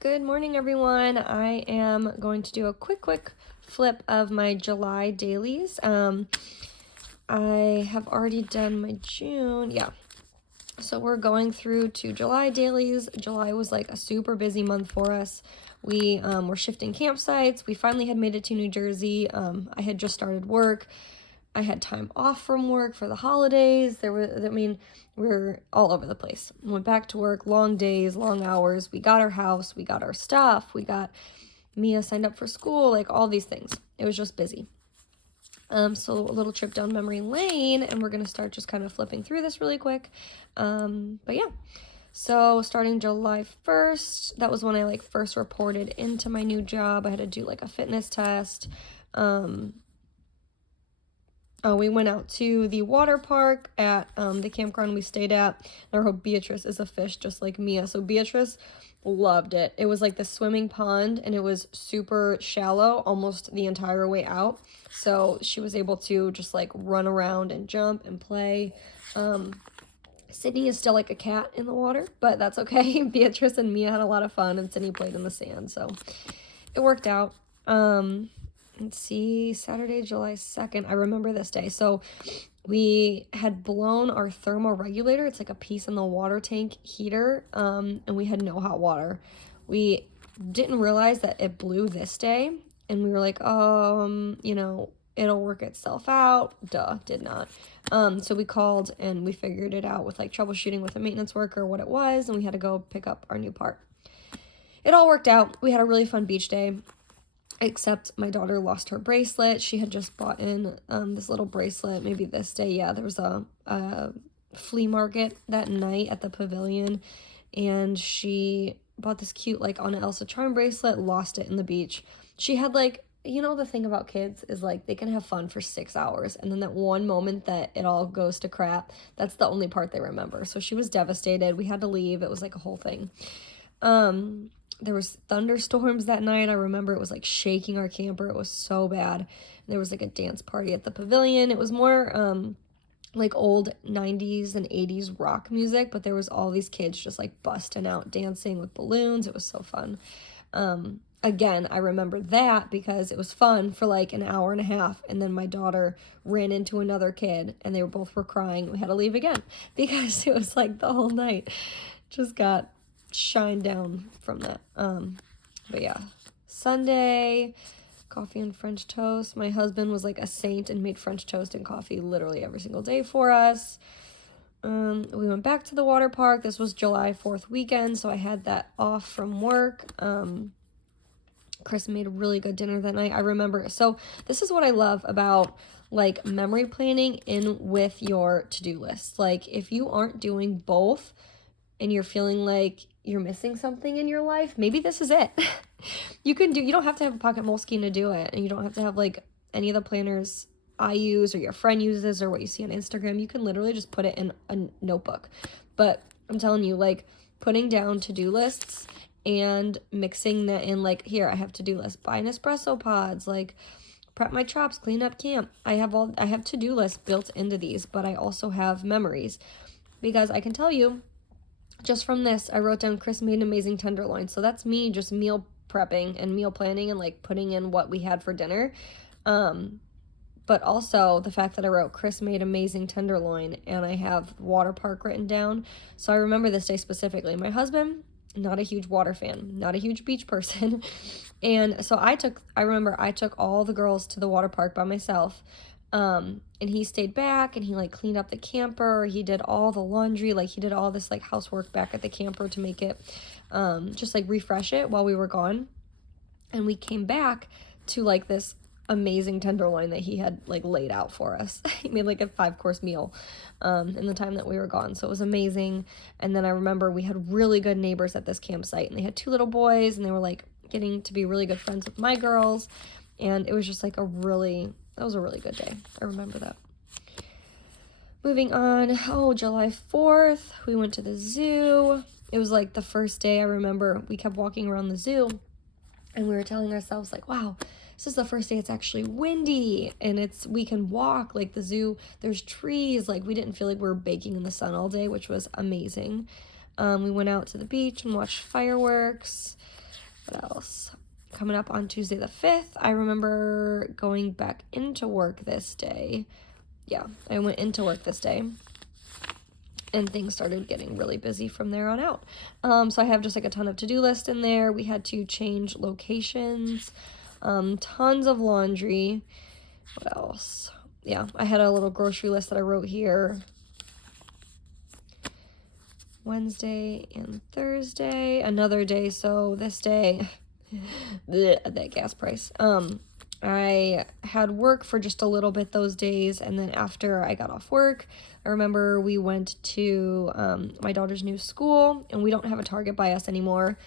Good morning, everyone. I am going to do a quick flip of my July dailies. I have already done my June. Yeah. So we're going through to July dailies. July was like a super busy month for us. We were shifting campsites. We finally had made it to New Jersey. I had just started work. I had time off from work for the holidays. We're all over the place. Went back to work, long days, long hours. We got our house, we got our stuff, we got Mia signed up for school, like all these things. It was just busy. So a little trip down memory lane, and we're gonna start just kind of flipping through this really quick. But yeah. So starting July 1st, that was when I first reported into my new job. I had to do a fitness test. We went out to the water park at the campground we stayed at. And our Beatrice is a fish just like Mia. So Beatrice loved it. It was like the swimming pond, and it was super shallow almost the entire way out. So she was able to just run around and jump and play. Sydney is still like a cat in the water, but that's okay. Beatrice and Mia had a lot of fun, and Sydney played in the sand. So it worked out. Let's see, Saturday, July 2nd. I remember this day. So we had blown our thermoregulator. It's like a piece in the water tank heater, and we had no hot water. We didn't realize that it blew this day, and we were like, it'll work itself out. Duh, did not. So we called, and we figured it out with troubleshooting with a maintenance worker what it was, and we had to go pick up our new part. It all worked out. We had a really fun beach day. Except my daughter lost her bracelet. She had just bought in this little bracelet maybe this day. Yeah, there was a flea market that night at the pavilion, and she bought this cute Anna Elsa charm bracelet, lost it in the beach. She had the thing about kids is they can have fun for 6 hours, and then that one moment that it all goes to crap, that's the only part they remember. So she was devastated. We had to leave. It was a whole thing. There was thunderstorms that night. I remember it was shaking our camper. It was so bad. There was a dance party at the pavilion. It was more old 90s and 80s rock music, but there was all these kids just busting out dancing with balloons. It was so fun. Again, I remember that because it was fun for an hour and a half, and then my daughter ran into another kid, and they both were crying. We had to leave again because it was the whole night just got shine down from that. But yeah, Sunday, coffee and French toast. My husband was a saint and made French toast and coffee literally every single day for us. We went back to the water park. This was July 4th weekend, so I had that off from work. Chris made a really good dinner that night. I remember. So this is what I love about memory planning in with your to-do list. If you aren't doing both and you're feeling you're missing something in your life, maybe this is it. You don't have to have a pocket Moleskine to do it, and you don't have to have any of the planners I use or your friend uses or what you see on Instagram. You can literally just put it in a notebook. But I'm telling you, putting down to-do lists and mixing that in, here, I have to-do list, buy Nespresso pods, prep my chops, clean up camp. I have to-do lists built into these, but I also have memories, because I can tell you, just from this, I wrote down Chris made an amazing tenderloin. So that's me just meal prepping and meal planning and putting in what we had for dinner. But also the fact that I wrote Chris made amazing tenderloin, and I have water park written down. So I remember this day specifically. My husband, not a huge water fan, not a huge beach person. And so I remember I took all the girls to the water park by myself. And he stayed back, and he cleaned up the camper. He did all the laundry. He did all this housework back at the camper to make it just refresh it while we were gone. And we came back to this amazing tenderloin that he had laid out for us. He made a 5-course meal in the time that we were gone. So it was amazing. And then I remember we had really good neighbors at this campsite, and they had 2 little boys, and they were getting to be really good friends with my girls. And it was just that was a really good day. I remember that. Moving on. July 4th, we went to the zoo. It was the first day. I remember we kept walking around the zoo, and we were telling ourselves wow, this is the first day it's actually windy, and we can walk the zoo. There's trees. We didn't feel we were baking in the sun all day, which was amazing. We went out to the beach and watched fireworks. What else? Coming up on Tuesday the 5th, I remember going back into work this day. Yeah, I went into work this day. And things started getting really busy from there on out. So I have just like a ton of to-do list in there. We had to change locations, tons of laundry. What else? Yeah, I had a little grocery list that I wrote here. Wednesday and Thursday, another day. So this day, that gas price. I had work for just a little bit those days, and then after I got off work, I remember we went to my daughter's new school, and we don't have a Target by us anymore.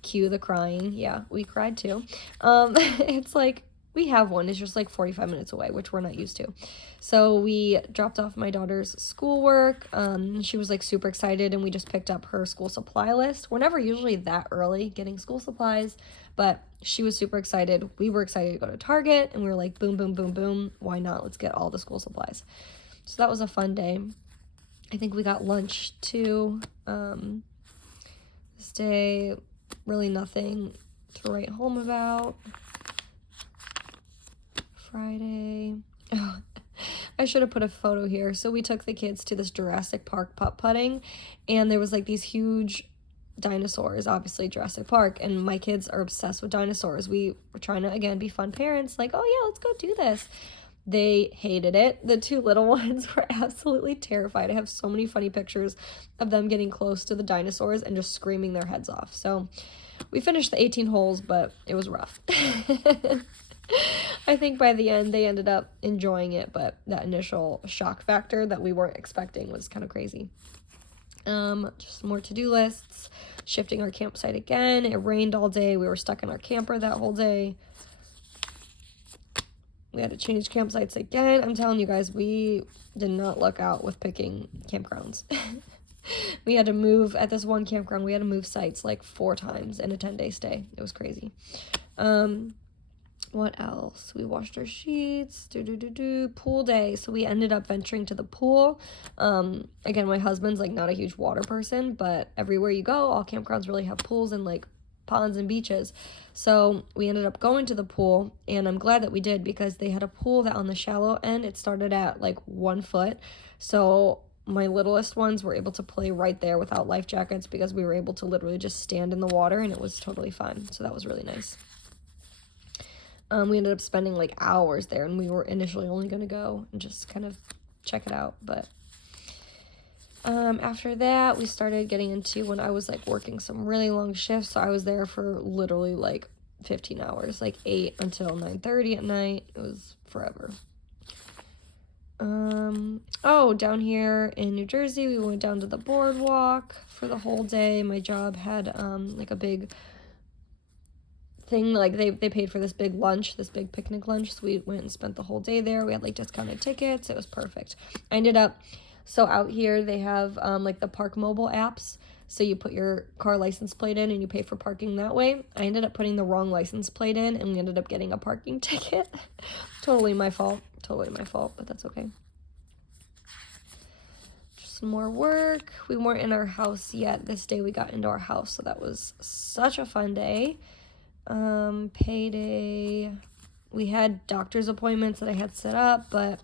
Cue the crying. Yeah, we cried too. It's like, we have one, it's just like 45 minutes away, which we're not used to. So we dropped off my daughter's schoolwork. She was like super excited, and we just picked up her school supply list. We're never usually that early getting school supplies, but she was super excited. We were excited to go to Target, and we were like, boom, boom, boom, boom. Why not? Let's get all the school supplies. So that was a fun day. I think we got lunch too. This day, really nothing to write home about. Friday. Oh, I should have put a photo here. So we took the kids to this Jurassic Park putt-putting, and there was like these huge dinosaurs, obviously Jurassic Park, and my kids are obsessed with dinosaurs. We were trying to, again, be fun parents, like, oh yeah, let's go do this. They hated it. The two little ones were absolutely terrified. I have so many funny pictures of them getting close to the dinosaurs and just screaming their heads off. So we finished the 18 holes, but it was rough. I think by the end they ended up enjoying it, but that initial shock factor that we weren't expecting was kind of crazy. Just more to-do lists, shifting our campsite again. It rained all day. We were stuck in our camper that whole day. We had to change campsites again. I'm telling you guys, we did not luck out with picking campgrounds. We had to move at this one campground. We had to move sites like 4 times in a 10-day stay. It was crazy. What else? We washed our sheets. Pool day. So we ended up venturing to the pool. Again, my husband's like not a huge water person, but everywhere you go, all campgrounds really have pools and like ponds and beaches. So we ended up going to the pool, and I'm glad that we did, because they had a pool that on the shallow end, it started at like 1 foot. So my littlest ones were able to play right there without life jackets, because we were able to literally just stand in the water, and it was totally fun. So that was really nice. We ended up spending like hours there, and we were initially only going to go and just kind of check it out. But after that, we started getting into when I was like working some really long shifts. So I was there for literally like 15 hours, like 8 until 9:30 at night. It was forever. Oh, down here in New Jersey, we went down to the boardwalk for the whole day. My job had like a big thing, like they paid for this big lunch, this big picnic lunch, so we went and spent the whole day there. We had like discounted tickets. It was perfect. I ended up, so out here they have like the Park Mobile apps, so you put your car license plate in and you pay for parking that way. I ended up putting the wrong license plate in, and we ended up getting a parking ticket. Totally my fault, but that's okay. Just more work. We weren't in our house yet. This day we got into our house, so that was such a fun day. Payday, we had doctor's appointments that I had set up, but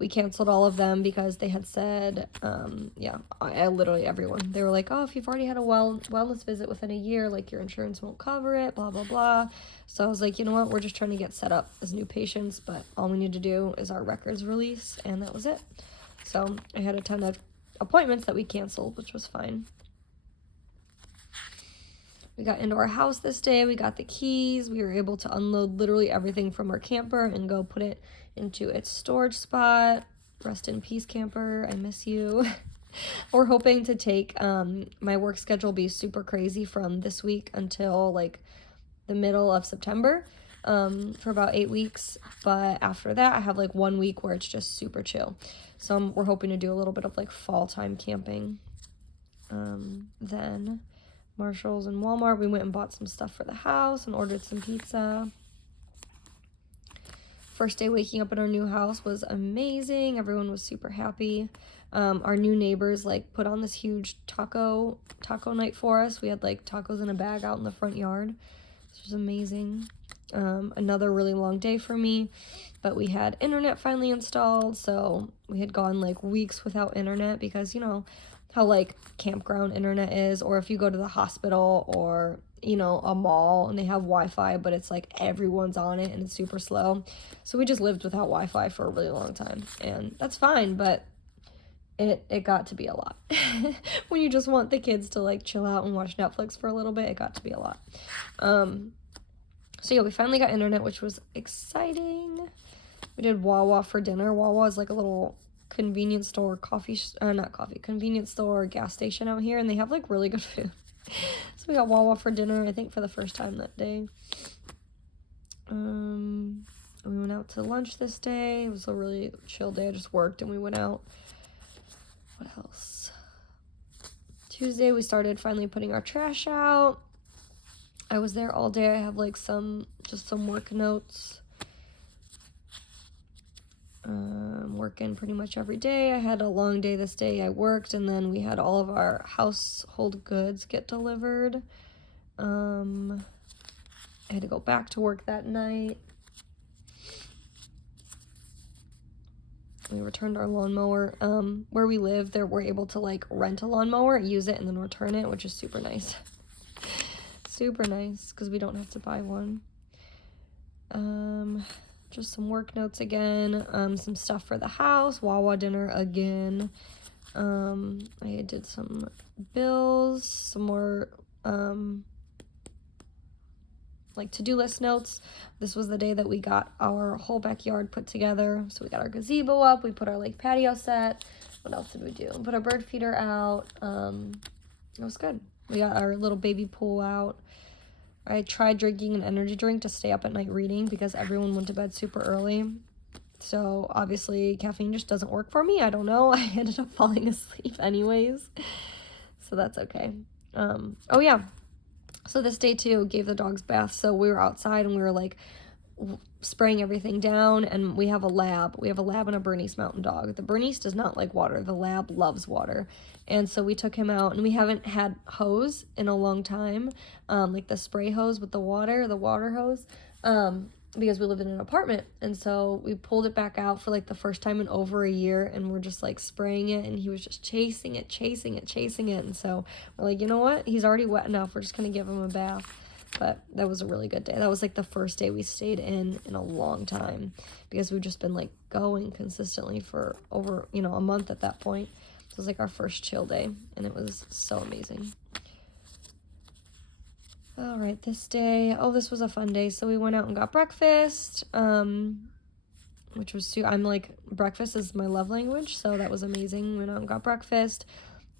we canceled all of them because they had said, I literally everyone, they were like, oh, if you've already had a wellness visit within a year, like your insurance won't cover it, blah, blah, blah. So I was like, you know what, we're just trying to get set up as new patients, but all we need to do is our records release, and that was it. So I had a ton of appointments that we canceled, which was fine. We got into our house this day. We got the keys. We were able to unload literally everything from our camper and go put it into its storage spot. Rest in peace, camper. I miss you. We're hoping to take, my work schedule be super crazy from this week until like the middle of September, for about 8 weeks. But after that, I have like 1 week where it's just super chill. So we're hoping to do a little bit of like fall time camping. Then Marshalls and Walmart, we went and bought some stuff for the house and ordered some pizza. First day waking up in our new house was amazing. Everyone was super happy. Our new neighbors like put on this huge taco night for us. We had like tacos in a bag out in the front yard. This was amazing. Another really long day for me, but we had internet finally installed, so we had gone like weeks without internet because, you know, how like campground internet is, or if you go to the hospital or, you know, a mall and they have Wi-Fi, but it's like everyone's on it and it's super slow. So we just lived without Wi-Fi for a really long time, and that's fine, but it got to be a lot. When you just want the kids to like chill out and watch Netflix for a little bit, it got to be a lot. So yeah, we finally got internet, which was exciting. We did Wawa for dinner. Wawa is like a little convenience store, convenience store, gas station out here, and they have like really good food. So we got Wawa for dinner, I think for the first time that day. We went out to lunch this day. It was a really chill day. I just worked and we went out. What else? Tuesday, we started finally putting our trash out. I was there all day. I have like some work notes. Working pretty much every day. I had a long day this day. I worked, and then we had all of our household goods get delivered. I had to go back to work that night. We returned our lawnmower. Where we live, we're able to like rent a lawnmower, use it, and then return it, which is super nice. Super nice, because we don't have to buy one. Just some work notes again, some stuff for the house, Wawa dinner again. I did some bills, some more, like to-do list notes. This was the day that we got our whole backyard put together. So we got our gazebo up, we put our like patio set. What else did we do? Put our bird feeder out. It was good. We got our little baby pool out. I tried drinking an energy drink to stay up at night reading because everyone went to bed super early. So obviously caffeine just doesn't work for me. I don't know. I ended up falling asleep anyways. So that's okay. Oh yeah. So this day too, gave the dogs baths. So we were outside and we were like spraying everything down, and we have a lab. We have a lab and a Bernese Mountain Dog. The Bernese does not like water. The lab loves water. And so we took him out, and we haven't had hose in a long time, like the spray hose with the water hose, because we lived in an apartment. And so we pulled it back out for like the first time in over a year, and we're just like spraying it, and he was just chasing it. And so we're like, you know what? He's already wet enough. We're just going to give him a bath. But that was a really good day. That was like the first day we stayed in a long time, because we've just been like going consistently for over, you know, a month at that point. So it was like our first chill day, and it was so amazing. All right, this day, this was a fun day. So we went out and got breakfast, which was I'm like, breakfast is my love language, so that was amazing. We went out and got breakfast.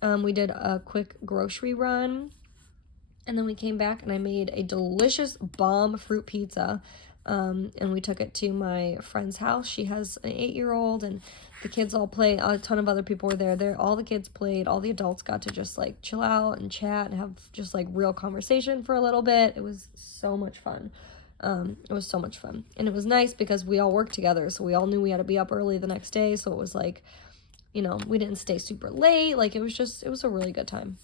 We did a quick grocery run. And then we came back and I made a delicious bomb fruit pizza. And we took it to my friend's house. She has an 8-year-old, and the kids all played. A ton of other people were there. All the kids played. All the adults got to just like chill out and chat and have just like real conversation for a little bit. It was so much fun. And it was nice because we all worked together. So we all knew we had to be up early the next day. So it was like, you know, we didn't stay super late. Like it was a really good time.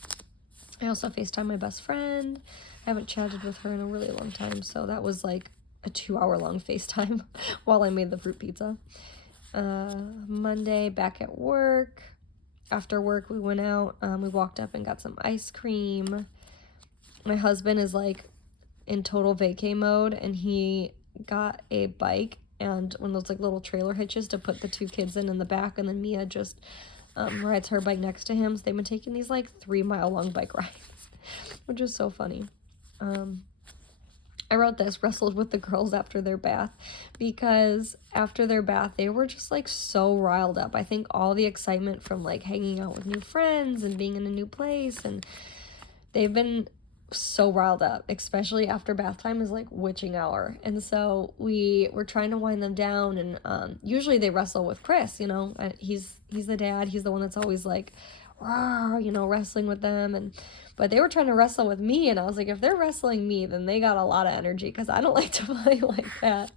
I also FaceTimed my best friend. I haven't chatted with her in a really long time, so that was like a 2-hour-long FaceTime while I made the fruit pizza. Monday, back at work. After work, we went out. We walked up and got some ice cream. My husband is like in total vacay mode, and he got a bike and one of those like little trailer hitches to put the 2 kids in the back, and then Mia just rides her bike next to him. So they've been taking these like 3-mile-long bike rides, which is so funny. I wrote this, wrestled with the girls after their bath, because after their bath, they were just like so riled up. I think all the excitement from like hanging out with new friends and being in a new place, and they've been so riled up, especially after bath time is like witching hour. And so we were trying to wind them down, and usually they wrestle with Chris, you know, he's the dad, he's the one that's always like, you know, wrestling with them, but they were trying to wrestle with me, and I was like, if they're wrestling me, then they got a lot of energy, because I don't like to play like that.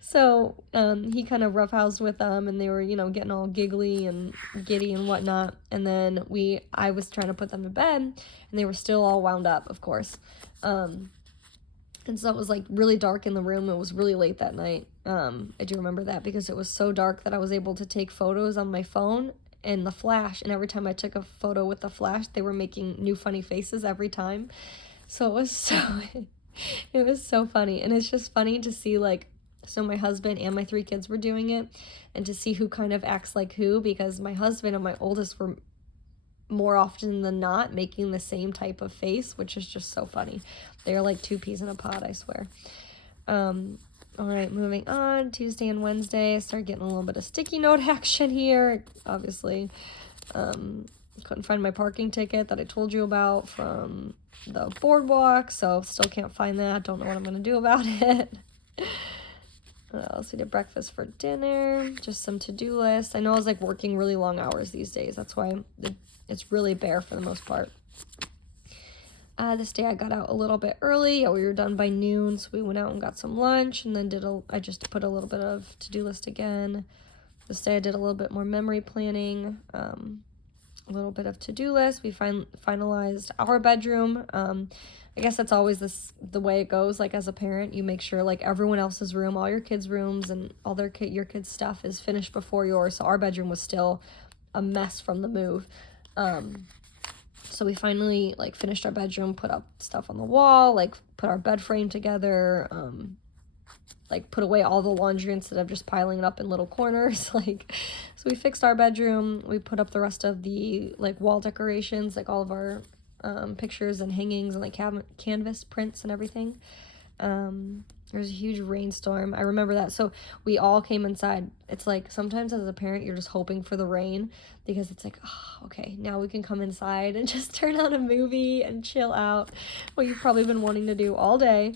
So he kind of roughhoused with them, and they were, you know, getting all giggly and giddy and whatnot. And then I was trying to put them to bed, and they were still all wound up, of course. And And so it was like really dark in the room. It was really late that night. I do remember that because it was so dark that I was able to take photos on my phone and the flash. And every time I took a photo with the flash, they were making new funny faces every time. So it was it was so funny. And it's just funny to see like, so my husband and my 3 kids were doing it, and to see who kind of acts like who, because my husband and my oldest were more often than not making the same type of face, which is just so funny. They're like 2 peas in a pod, I swear. All right, moving on. Tuesday and Wednesday, I started getting a little bit of sticky note action here. Obviously, couldn't find my parking ticket that I told you about from the boardwalk, so still can't find that. Don't know what I'm gonna do about it. What else? We did breakfast for dinner, just some to-do lists. I know I was like working really long hours these days. That's why it's really bare for the most part. This day I got out a little bit early. Yeah, we were done by noon, so we went out and got some lunch, and then I just put a little bit of to-do list again. This day I did a little bit more memory planning, a little bit of to-do list. We finalized our bedroom. I guess that's always the way it goes. Like as a parent, you make sure like everyone else's room, all your kids' rooms, and all your kids' stuff is finished before yours. So our bedroom was still a mess from the move. So we finally like finished our bedroom, put up stuff on the wall, like put our bed frame together, like put away all the laundry instead of just piling it up in little corners. Like, so we fixed our bedroom. We put up the rest of the like wall decorations, like all of our pictures and hangings and like canvas prints and everything. There was a huge rainstorm. I remember that. So we all came inside. It's like sometimes as a parent, you're just hoping for the rain because it's like, oh, okay, now we can come inside and just turn on a movie and chill out. What you've probably been wanting to do all day.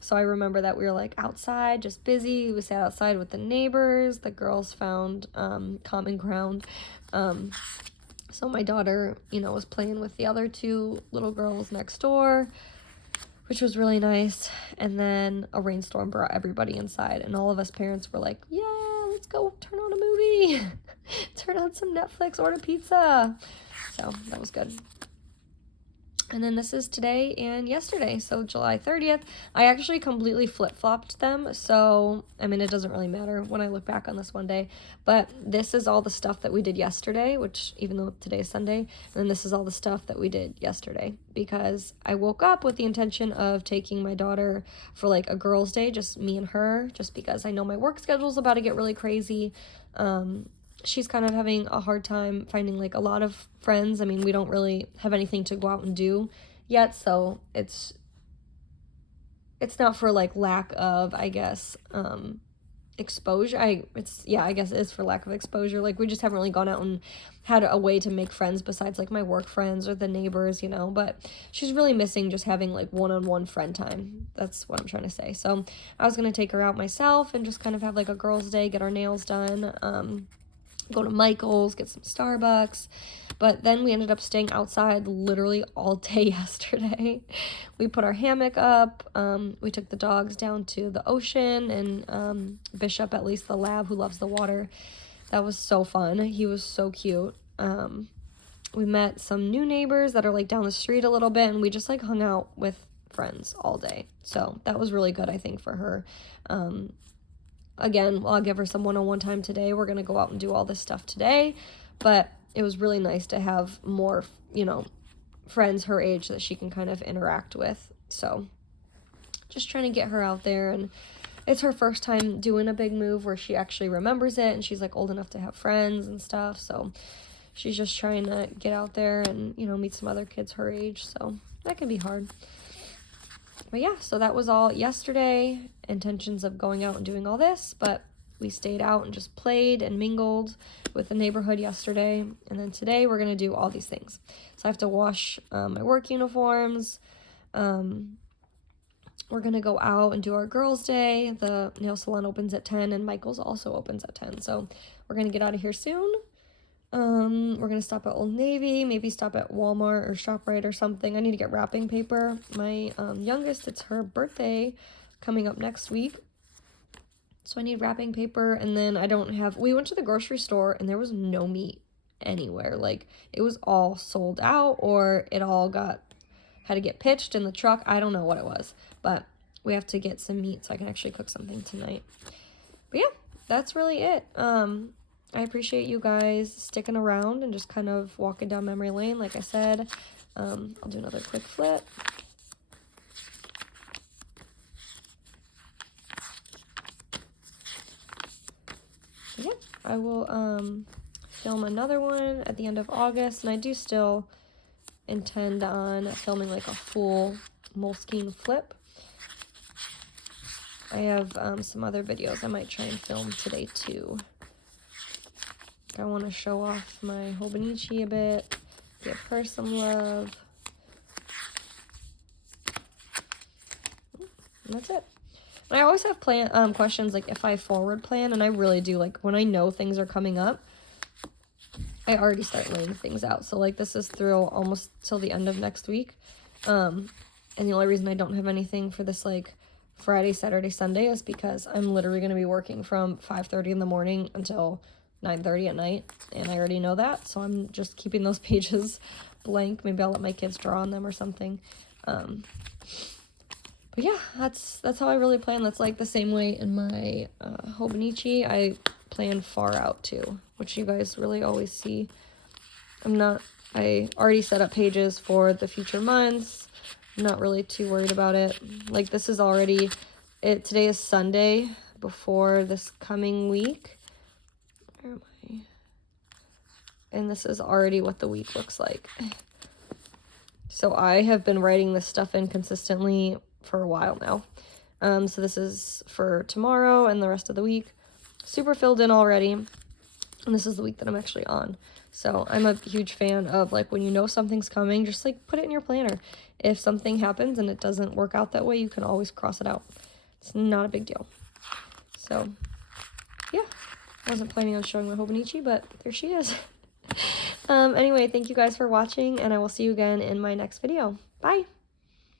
So I remember that we were like outside, just busy. We sat outside with the neighbors. The girls found common ground. So my daughter, was playing with the other 2 little girls next door, which was really nice. And then a rainstorm brought everybody inside, and all of us parents were like, yeah, let's go turn on a movie, turn on some Netflix, order pizza. So that was good. And then this is today and yesterday, so July 30th. I actually completely flip-flopped them, so, I mean, it doesn't really matter when I look back on this one day, but this is all the stuff that we did yesterday, which, even though today is Sunday, and then this is all the stuff that we did yesterday, because I woke up with the intention of taking my daughter for, like, a girls' day, just me and her, just because I know my work schedule's about to get really crazy. She's kind of having a hard time finding like a lot of friends. I mean, we don't really have anything to go out and do yet, so it's not for like lack of, I guess, exposure. I guess it is for lack of exposure. Like we just haven't really gone out and had a way to make friends besides like my work friends or the neighbors, but she's really missing just having like one-on-one friend time. That's what I'm trying to say. So I was gonna take her out myself and just kind of have like a girls' day, get our nails done, go to Michael's, get some Starbucks, but then we ended up staying outside literally all day yesterday. We put our hammock up, we took the dogs down to the ocean, and Bishop, at least the lab who loves the water, that was so fun. He was so cute. We met some new neighbors that are like down the street a little bit, and we just like hung out with friends all day, so that was really good, I think, for her. Again, I'll give her some one-on-one time today. We're going to go out and do all this stuff today, but it was really nice to have more, friends her age that she can kind of interact with. So just trying to get her out there, and it's her first time doing a big move where she actually remembers it, and she's like old enough to have friends and stuff. So she's just trying to get out there and, meet some other kids her age. So that can be hard. But yeah, so that was all yesterday. Intentions of going out and doing all this, but we stayed out and just played and mingled with the neighborhood yesterday. And then today we're going to do all these things. So I have to wash my work uniforms. We're going to go out and do our girls' day. The nail salon opens at 10 and Michael's also opens at 10. So we're going to get out of here soon. We're going to stop at Old Navy, maybe stop at Walmart or ShopRite or something. I need to get wrapping paper. My youngest, it's her birthday coming up next week. So I need wrapping paper, and then we went to the grocery store and there was no meat anywhere. Like it was all sold out, or it all had to get pitched in the truck. I don't know what it was, but we have to get some meat so I can actually cook something tonight. But yeah, that's really it. I appreciate you guys sticking around and just kind of walking down memory lane. Like I said, I'll do another quick flip. But yeah, I will film another one at the end of August, and I do still intend on filming like a full Moleskine flip. I have some other videos I might try and film today too. I want to show off my Hobonichi a bit, give her some love. And that's it. And I always have questions like if I forward plan, and I really do. Like when I know things are coming up, I already start laying things out. So like this is through almost till the end of next week. And the only reason I don't have anything for this like Friday, Saturday, Sunday is because I'm literally going to be working from 5:30 in the morning until 9:30 at night, and I already know that, so I'm just keeping those pages blank. Maybe I'll let my kids draw on them or something. But yeah, that's how I really plan. That's like the same way in my Hobonichi. I plan far out too, which you guys really always see. I already set up pages for the future months. I'm not really too worried about it. Like this is already today is Sunday before this coming week. Where am I? And this is already what the week looks like. So I have been writing this stuff in consistently for a while now. So this is for tomorrow and the rest of the week. Super filled in already. And this is the week that I'm actually on. So I'm a huge fan of like when you know something's coming, just like put it in your planner. If something happens and it doesn't work out that way, you can always cross it out. It's not a big deal. So yeah, I wasn't planning on showing my Hobonichi, but there she is. Anyway, thank you guys for watching, and I will see you again in my next video. Bye!